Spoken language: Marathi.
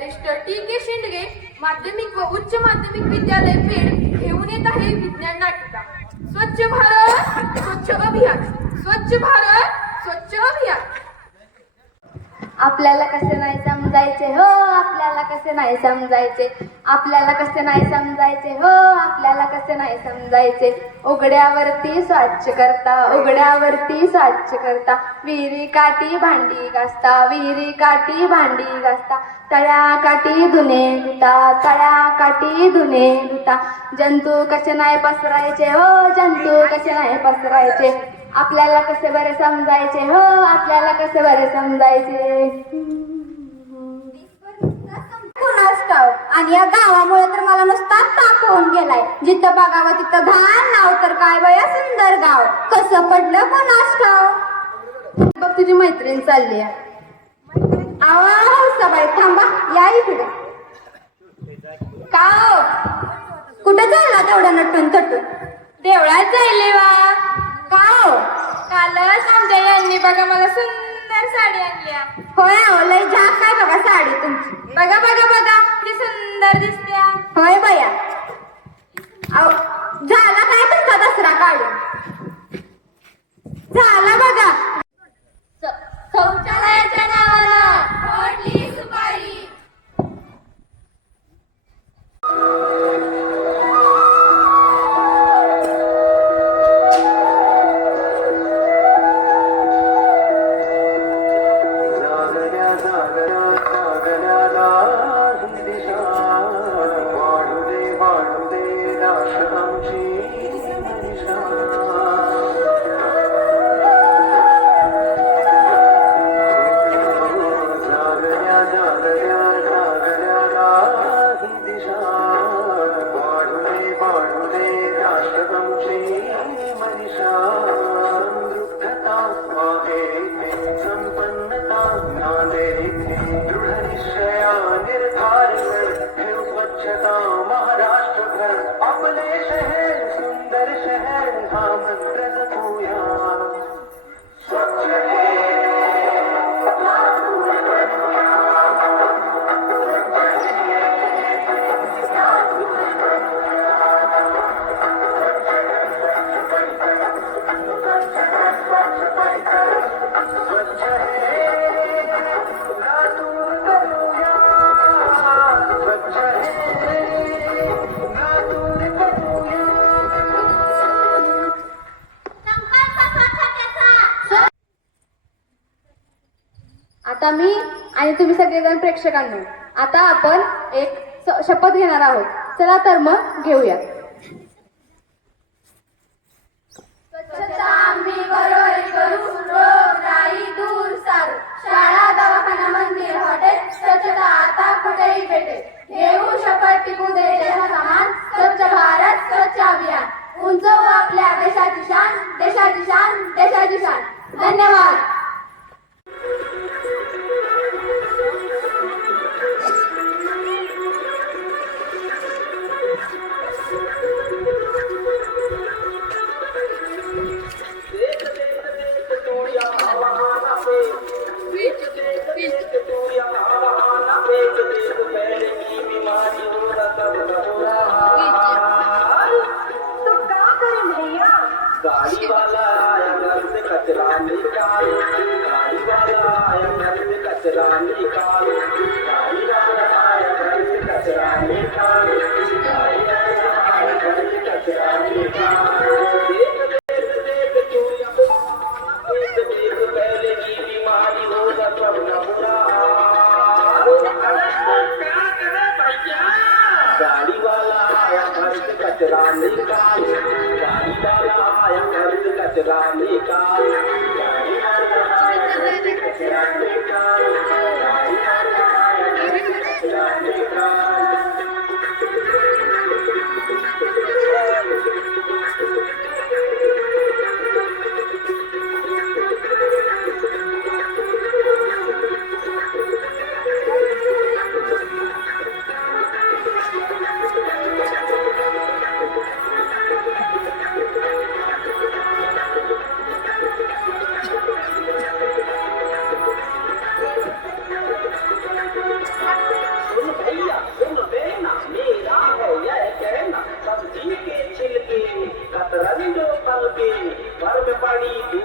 Barrister TK. शेंडगे माध्यमिक व उच्च माध्यमिक विद्यालय पेड घेऊन येत आहे विज्ञान नाटिका स्वच्छ भारत स्वच्छ अभियान, स्वच्छ भारत स्वच्छ अभियान. आपल्याला कसे नाही समजायचे हो, आपल्याला कसे नाही समजायचे, आपल्याला कसे नाही समजायचे हो, आपल्याला कसे नाही समजायचे. उघड्यावरती स्वच्छ करता, उघड्यावरती स्वच्छ करता, विहिरी काठी भांडी घासता, विहिरी काठी भांडी घासता, तळ्याकाठी धुणे धुता, तळ्याकाठी धुणे धुता. जंतू कसे नाही पसरायचे हो, जंतू कसे नाही पसरायचे. आपल्याला कसे बरे समजायचे हो, आपल्याला कसे बरे समजायचे. कुणास ठाऊक. आणि या गावामुळे तर मला नुसता ताप होऊन गेलाय. जिथं बघावं तिथं घाण, नाव तर काय बया सुंदर गाव. कसं पडलं कुणास ठाऊक. बघ तुझी मैत्रीण चालली आहे. सबाई थांबा, या इकडे. का हो? कुठं चालला तेवढं नटून तटून? देवळात जायले वा. का हो? कालच आमच्या यांनी बघा मला सुंदर साडी आणल्या. होय हो, लय झाक काय बघा साडी तुमची. बघा बघा बघा किती सुंदर दिसत्या. होय बया. झाला काय तुमचा दसरा काढून? झाला बघा. शौचालयाच्या नावानं फोडली सुपारी. आता मी आणि तुम्ही सगळेजण प्रेक्षकांनो, आता आपण एक शपथ घेणार आहोत. चला तर मग घेऊया. स्वच्छता आम्ही घरोघरी करू, रोगराई दूर सारू. शाळा, दवाखाना, मंदिर, हॉटेल, स्वच्छता आता कुठेही भेटेल. घेऊ शपथ टिकू दे समान, स्वच्छ भारत स्वच्छ अभियान. उंचवू आपल्या देशाची शान, देशाची शान, देशाची शान. धन्यवाद. गाड़ी वाला आया घर से कचरा निकाल, गाड़ी वाला आया घर से कचरा निकाल, गाड़ी वाला आया घर से कचरा निकाल, गाड़ी वाला आया घर से कचरा निकाल. देख देख पहले की बीमारी होगा सब न बुरा. गाड़ी वाला आया घर से कचरा निकाल, गाड़ी वाला आया घर से कचरा निकाल, गाड़ी वाला आया घर से कचरा निकाल, गाड़ी वाला आया कचरा नहीं जो फल के घर में पड़ी